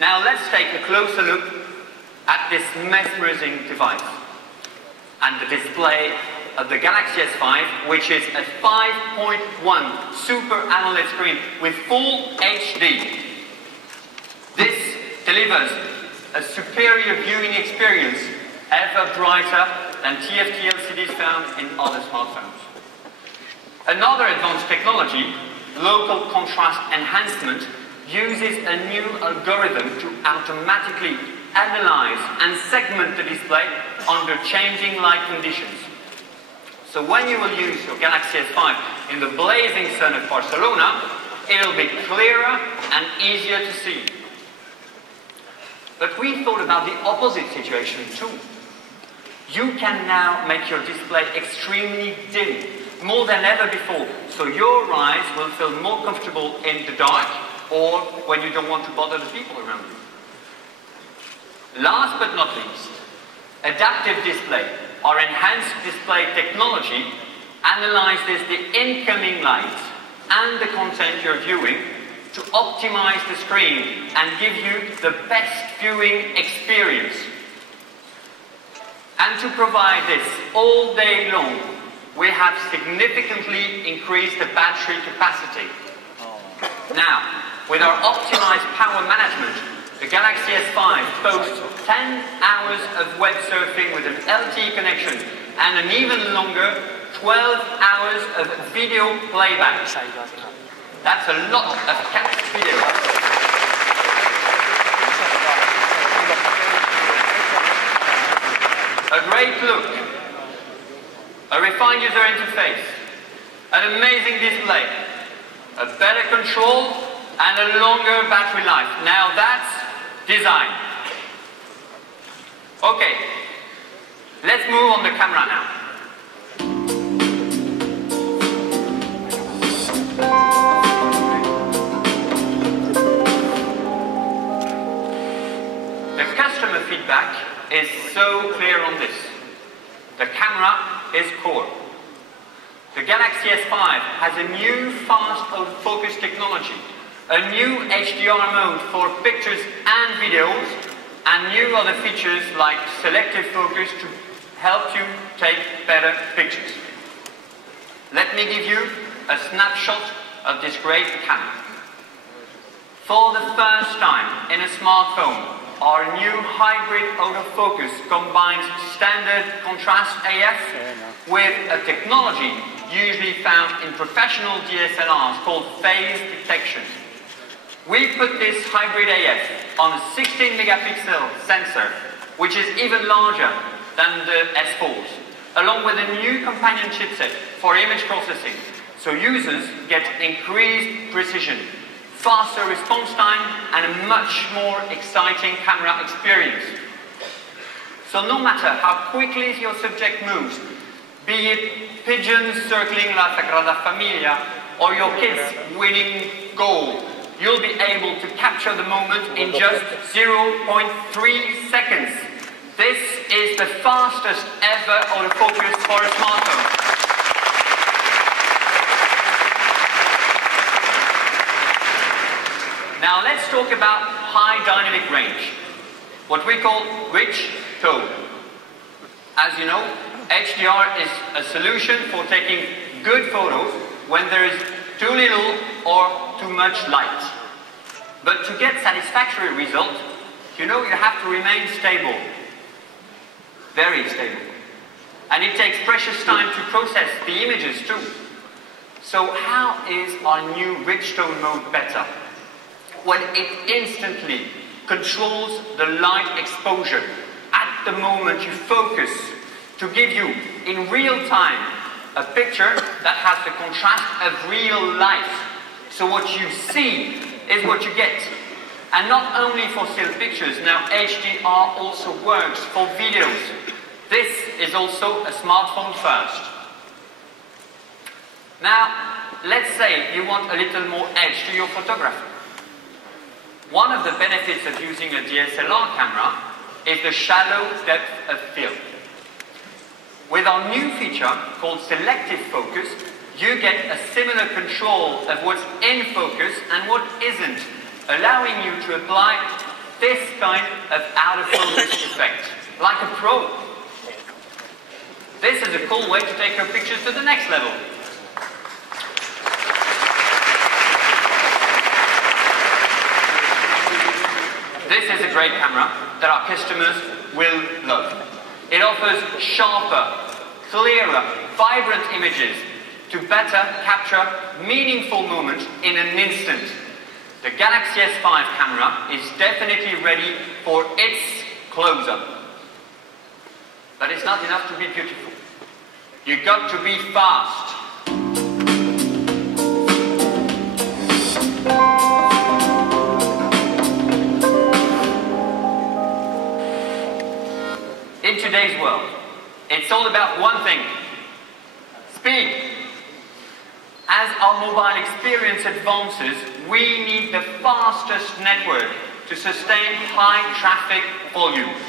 Now let's take a closer look at this mesmerizing device and the display of the Galaxy S5, which is a 5.1 Super AMOLED screen with full HD. This delivers a superior viewing experience, ever brighter than TFT LCDs found in other smartphones. Another advanced technology, local contrast enhancement, uses a new algorithm to automatically analyze and segment the display under changing light conditions. So when you will use your Galaxy S5 in the blazing sun of Barcelona, it'll be clearer and easier to see. But we thought about the opposite situation too. You can now make your display extremely dim, more than ever before, so your eyes will feel more comfortable in the dark or when you don't want to bother the people around you. Last but not least, adaptive display, or enhanced display technology, analyzes the incoming light and the content you're viewing to optimize the screen and give you the best viewing experience. And to provide this all day long, we have significantly increased the battery capacity. Now, with our optimized power management, the Galaxy S5 boasts 10 hours of web surfing with an LTE connection and an even longer 12 hours of video playback. That's a lot of cat video. A great look, a refined user interface, an amazing display, a better control, and a longer battery life. Now that's design. Okay, let's move on the camera now. The customer feedback is so clear on this. The camera is core. The Galaxy S5 has a new fast autofocus technology, a new HDR mode for pictures and videos, and new other features like selective focus to help you take better pictures. Let me give you a snapshot of this great camera. For the first time in a smartphone, our new hybrid autofocus combines standard contrast AF with a technology usually found in professional DSLRs called phase detection. We put this hybrid AF on a 16 megapixel sensor, which is even larger than the S4s, along with a new companion chipset for image processing, so users get increased precision, faster response time, and a much more exciting camera experience. So no matter how quickly your subject moves, be it pigeons circling La Sagrada Familia or your kids winning goal, you'll be able to capture the moment in just 0.3 seconds. This is the fastest ever autofocus for a smartphone. Now let's talk about high dynamic range, what we call rich tone. As you know, HDR is a solution for taking good photos when there is too little or too much light. But to get satisfactory results, you have to remain stable, very stable. And it takes precious time to process the images too. So how is our new rich tone mode better? Well, it instantly controls the light exposure at the moment you focus to give you, in real time, a picture that has the contrast of real life. So what you see is what you get. And not only for still pictures, now HDR also works for videos. This is also a smartphone first. Now, let's say you want a little more edge to your photography. One of the benefits of using a DSLR camera is the shallow depth of field. With our new feature called selective focus, you get a similar control of what's in focus and what isn't, allowing you to apply this kind of out-of-focus effect, like a pro. This is a cool way to take your pictures to the next level. This is a great camera that our customers will love. It offers sharper, clearer, vibrant images to better capture meaningful moments in an instant. The Galaxy S5 camera is definitely ready for its close-up. But it's not enough to be beautiful. You've got to be fast. In today's world, it's all about one thing: speed. As our mobile experience advances, we need the fastest network to sustain high traffic volumes.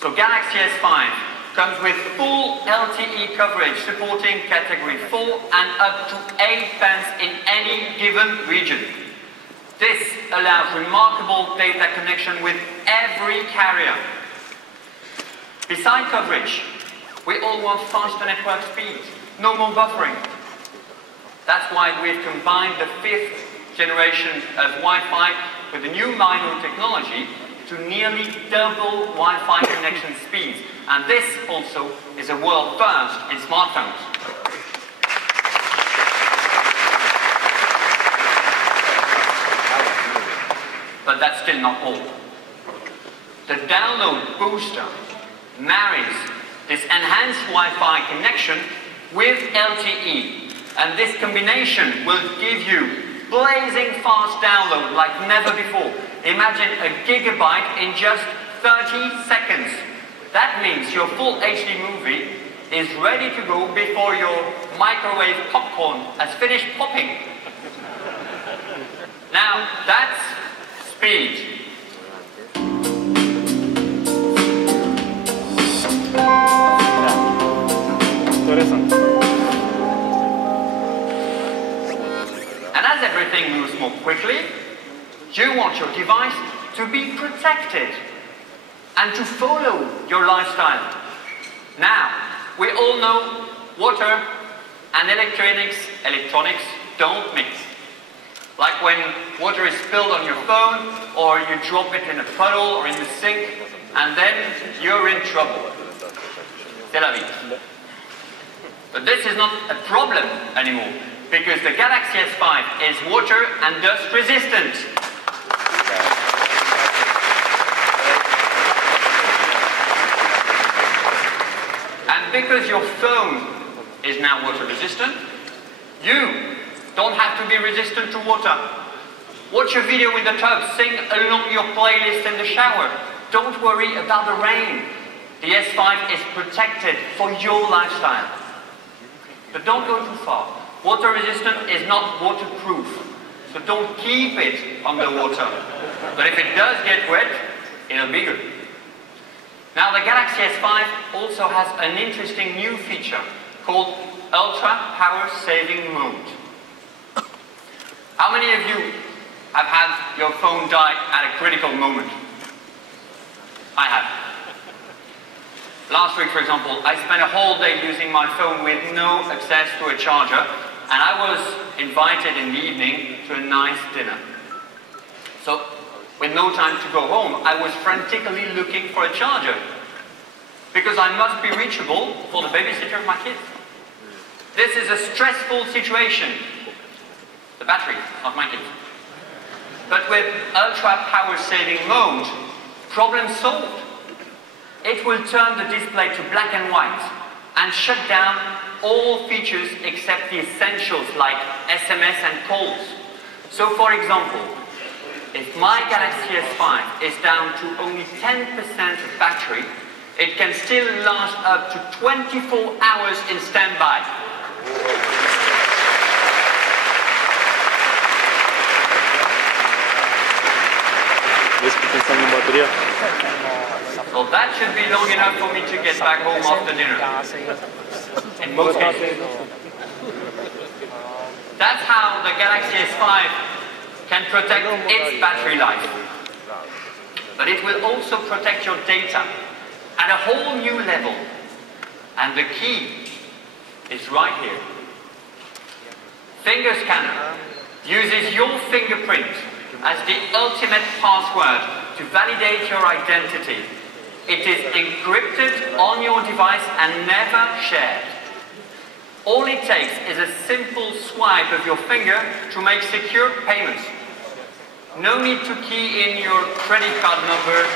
So Galaxy S5 comes with full LTE coverage supporting category 4 and up to 8 bands in any given region. This allows remarkable data connection with every carrier. Besides coverage, we all want faster network speeds, no more buffering. That's why we've combined the 5th generation of Wi-Fi with the new MIMO technology to nearly double Wi-Fi connection speeds. And this also is a world first in smartphones. But that's still not all. The download booster marries this enhanced Wi-Fi connection with LTE. And this combination will give you blazing fast download like never before. Imagine a gigabyte in just 30 seconds. That means your full HD movie is ready to go before your microwave popcorn has finished popping. Now, that's speed. And as everything moves more quickly, you want your device to be protected and to follow your lifestyle. Now, we all know water and electronics don't mix. Like when water is spilled on your phone, or you drop it in a puddle or in the sink, and then you're in trouble. C'est la vie. But this is not a problem anymore, because the Galaxy S5 is water and dust resistant. And because your phone is now water resistant, you don't have to be resistant to water. Watch a video in the tub, sing along your playlist in the shower. Don't worry about the rain. The S5 is protected for your lifestyle. But don't go too far. Water resistant is not waterproof, so don't keep it underwater. But if it does get wet, it'll be good. Now the Galaxy S5 also has an interesting new feature called Ultra Power Saving Mode. How many of you have had your phone die at a critical moment? I have. Last week, for example, I spent a whole day using my phone with no access to a charger, and I was invited in the evening to a nice dinner. So, with no time to go home, I was frantically looking for a charger, because I must be reachable for the babysitter of my kids. This is a stressful situation. The battery, not my kids. But with Ultra Power Saving Mode, problem solved. It will turn the display to black and white and shut down all features except the essentials like SMS and calls. So for example, if my Galaxy S5 is down to only 10% of battery, it can still last up to 24 hours in standby. So that should be long enough for me to get back home after dinner. In most cases. That's how the Galaxy S5 can protect its battery life. but it will also protect your data at a whole new level. And the key is right here. Finger scanner uses your fingerprint as the ultimate password to validate your identity. It is encrypted on your device and never shared. All it takes is a simple swipe of your finger to make secure payments. No need to key in your credit card number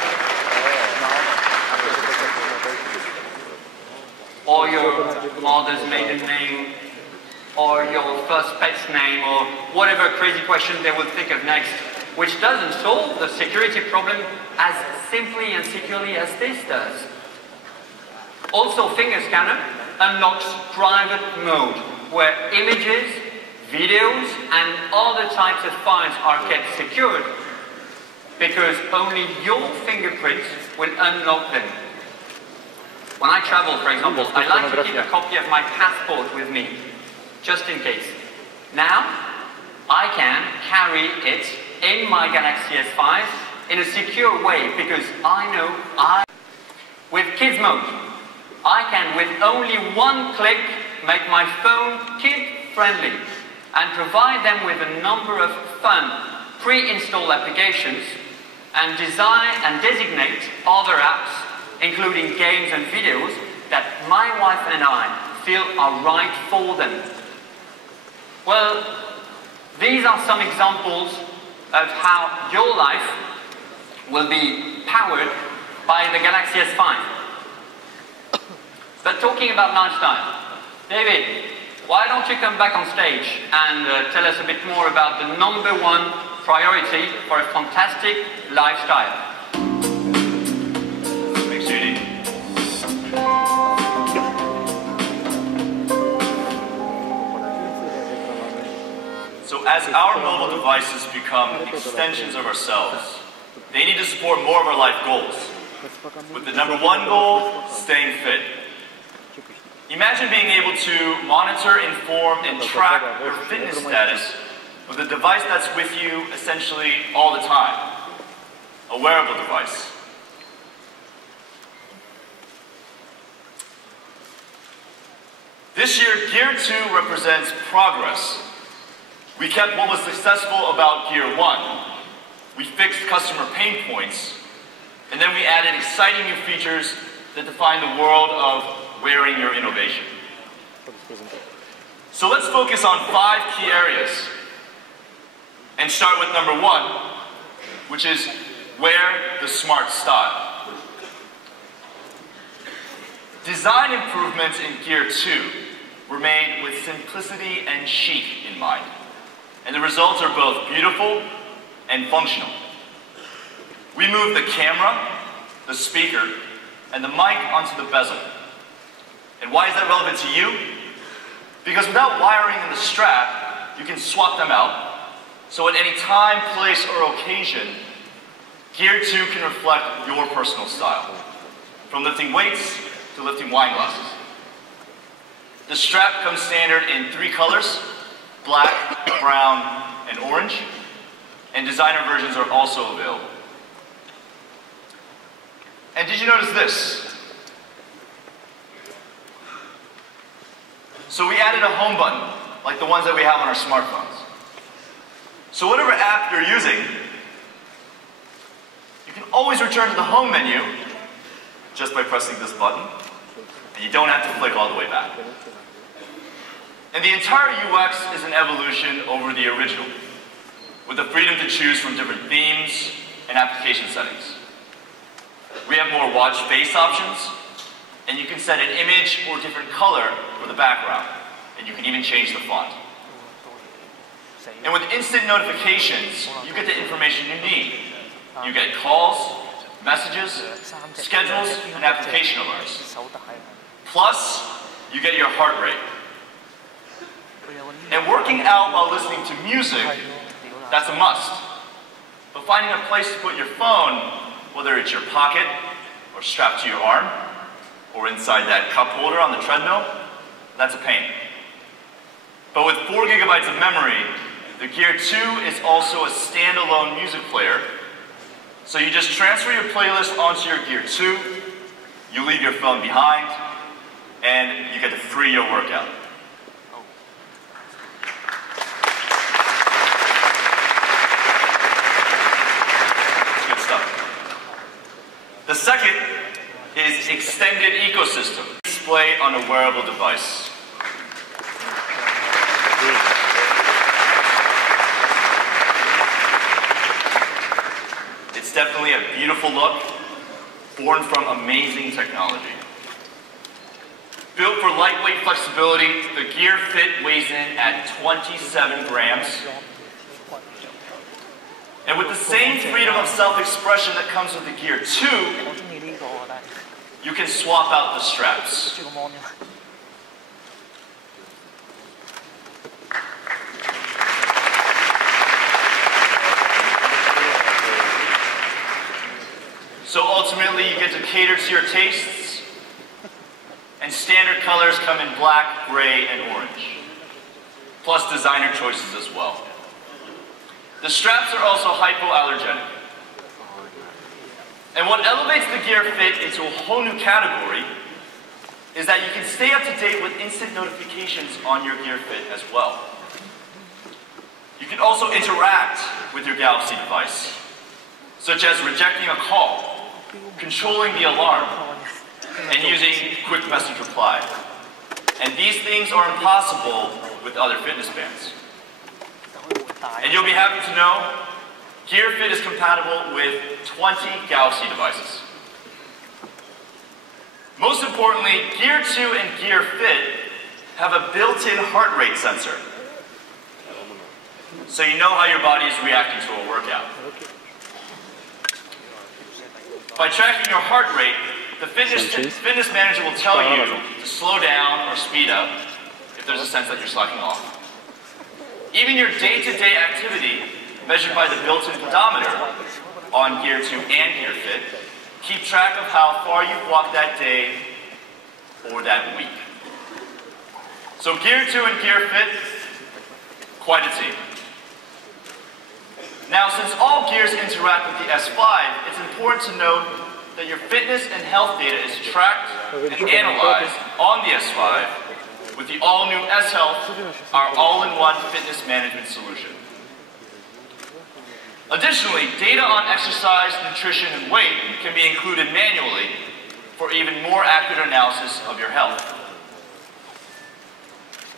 or your mother's maiden name or your first pet's name or whatever crazy question they will think of next, which doesn't solve the security problem as simply and securely as this does. Also, finger scanner unlocks private mode, where images, videos, and other types of files are kept secured, because only your fingerprints will unlock them. When I travel, for example, I like to keep a copy of my passport with me, just in case. Now, I can carry it in my Galaxy S5 in a secure way, because I know with Kids Mode, I can, with only one click, make my phone kid-friendly and provide them with a number of fun pre-installed applications and design and designate other apps, including games and videos, that my wife and I feel are right for them. Well, these are some examples of how your life will be powered by the Galaxy S5. But talking about lifestyle, David, why don't you come back on stage and tell us a bit more about the #1 priority for a fantastic lifestyle? Thanks, Judy. So as our mobile devices become extensions of ourselves, they need to support more of our life goals. With the #1 goal, staying fit. Imagine being able to monitor, inform, and track your fitness status with a device that's with you essentially all the time. A wearable device. This year, Gear 2 represents progress. We kept what was successful about Gear 1. We fixed customer pain points, and then we added exciting new features that define the world of wearing your innovation. So let's focus on 5 key areas and start with #1, which is wear the smart style. Design improvements in Gear 2 were made with simplicity and chic in mind, and the results are both beautiful and functional. We moved the camera, the speaker, and the mic onto the bezel. And why is that relevant to you? Because without wiring in the strap, you can swap them out. So at any time, place, or occasion, Gear 2 can reflect your personal style. From lifting weights to lifting wine glasses. The strap comes standard in 3 colors, black, brown, and orange. And designer versions are also available. And did you notice this? So we added a home button, like the ones that we have on our smartphones. So whatever app you're using, you can always return to the home menu just by pressing this button, and you don't have to click all the way back. And the entire UX is an evolution over the original, with the freedom to choose from different themes and application settings. We have more watch face options, and you can set an image or different color for the background, and you can even change the font. And with instant notifications, you get the information you need. You get calls, messages, schedules, and application alerts. Plus, you get your heart rate. And working out while listening to music, that's a must. But finding a place to put your phone, whether it's your pocket, or strapped to your arm, or inside that cup holder on the treadmill, that's a pain. But with 4 gigabytes of memory, the Gear 2 is also a standalone music player, So you just transfer your playlist onto your Gear 2, you leave your phone behind, and you get to free your workout. Good stuff. The second is extended ecosystem. Display on a wearable device. It's definitely a beautiful look, born from amazing technology. Built for lightweight flexibility, the Gear Fit weighs in at 27 grams. And with the same freedom of self-expression that comes with the Gear 2, you can swap out the straps. So ultimately, you get to cater to your tastes, and standard colors come in black, gray, and orange, plus designer choices as well. The straps are also hypoallergenic. And what elevates the Gear Fit into a whole new category is that you can stay up to date with instant notifications on your Gear Fit as well. You can also interact with your Galaxy device, such as rejecting a call, controlling the alarm, and using quick message reply. And these things are impossible with other fitness bands. And you'll be happy to know, Gear Fit is compatible with 20 Galaxy devices. Most importantly, Gear 2 and Gear Fit have a built-in heart rate sensor, so you know how your body is reacting to a workout. By tracking your heart rate, the fitness manager will tell you to slow down or speed up if there's a sense that you're slacking off. Even your day-to-day activity, measured by the built-in pedometer on Gear 2 and Gear Fit, keep track of how far you've walked that day or that week. So Gear 2 and Gear Fit, quite a team. Now, since all gears interact with the S5, it's important to note that your fitness and health data is tracked and analyzed on the S5 with the all-new S-Health, our all-in-one fitness management solution. Additionally, data on exercise, nutrition, and weight can be included manually for even more accurate analysis of your health.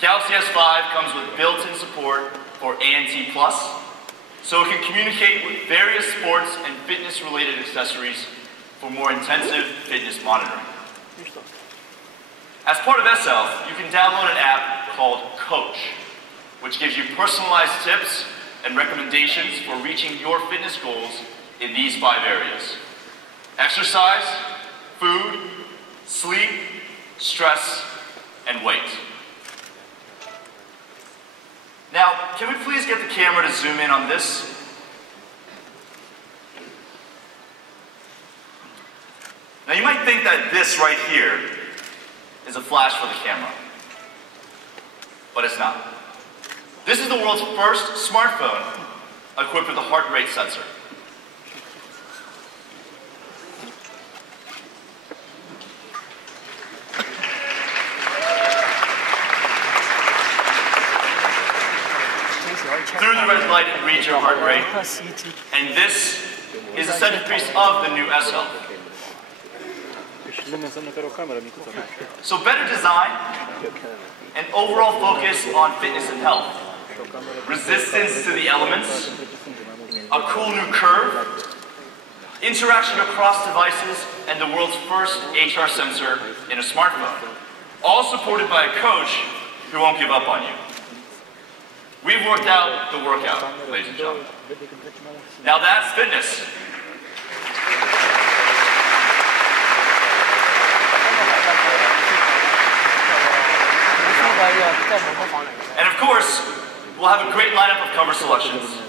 Galaxy S5 comes with built-in support for ANT+, so it can communicate with various sports and fitness-related accessories for more intensive fitness monitoring. As part of S-Health, you can download an app called Coach, which gives you personalized tips and recommendations for reaching your fitness goals in these 5 areas: exercise, food, sleep, stress, and weight. Now, can we please get the camera to zoom in on this? Now, you might think that this right here is a flash for the camera, but it's not. This is the world's first smartphone equipped with a heart rate sensor. Through the red light, it reads your heart rate, and this is the centerpiece of the new S-Health. So better design, and overall focus on fitness and health, resistance to the elements, a cool new curve, interaction across devices, and the world's first HR sensor in a smartphone, all supported by a coach who won't give up on you. We've worked out the workout, ladies and gentlemen. Now that's fitness. And of course, we'll have a great lineup of cover selections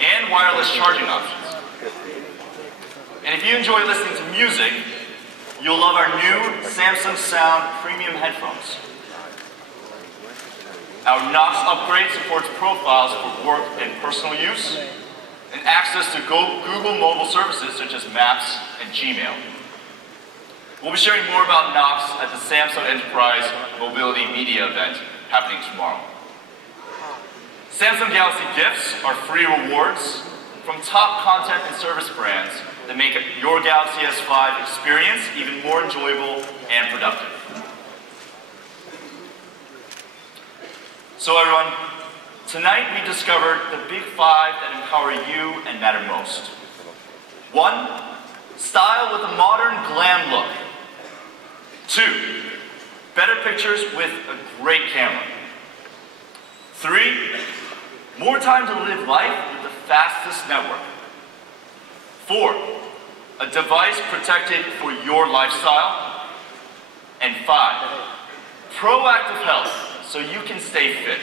and wireless charging options. And if you enjoy listening to music, you'll love our new Samsung Sound premium headphones. Our Knox upgrade supports profiles for work and personal use, and access to Google mobile services such as Maps and Gmail. We'll be sharing more about Knox at the Samsung Enterprise Mobility Media event happening tomorrow. Samsung Galaxy Gifts are free rewards from top content and service brands that make your Galaxy S5 experience even more enjoyable and productive. So everyone, tonight we discovered the big 5 that empower you and matter most. 1, style with a modern glam look. 2, better pictures with a great camera. 3, more time to live life with the fastest network. 4, a device protected for your lifestyle. And 5, proactive health so you can stay fit.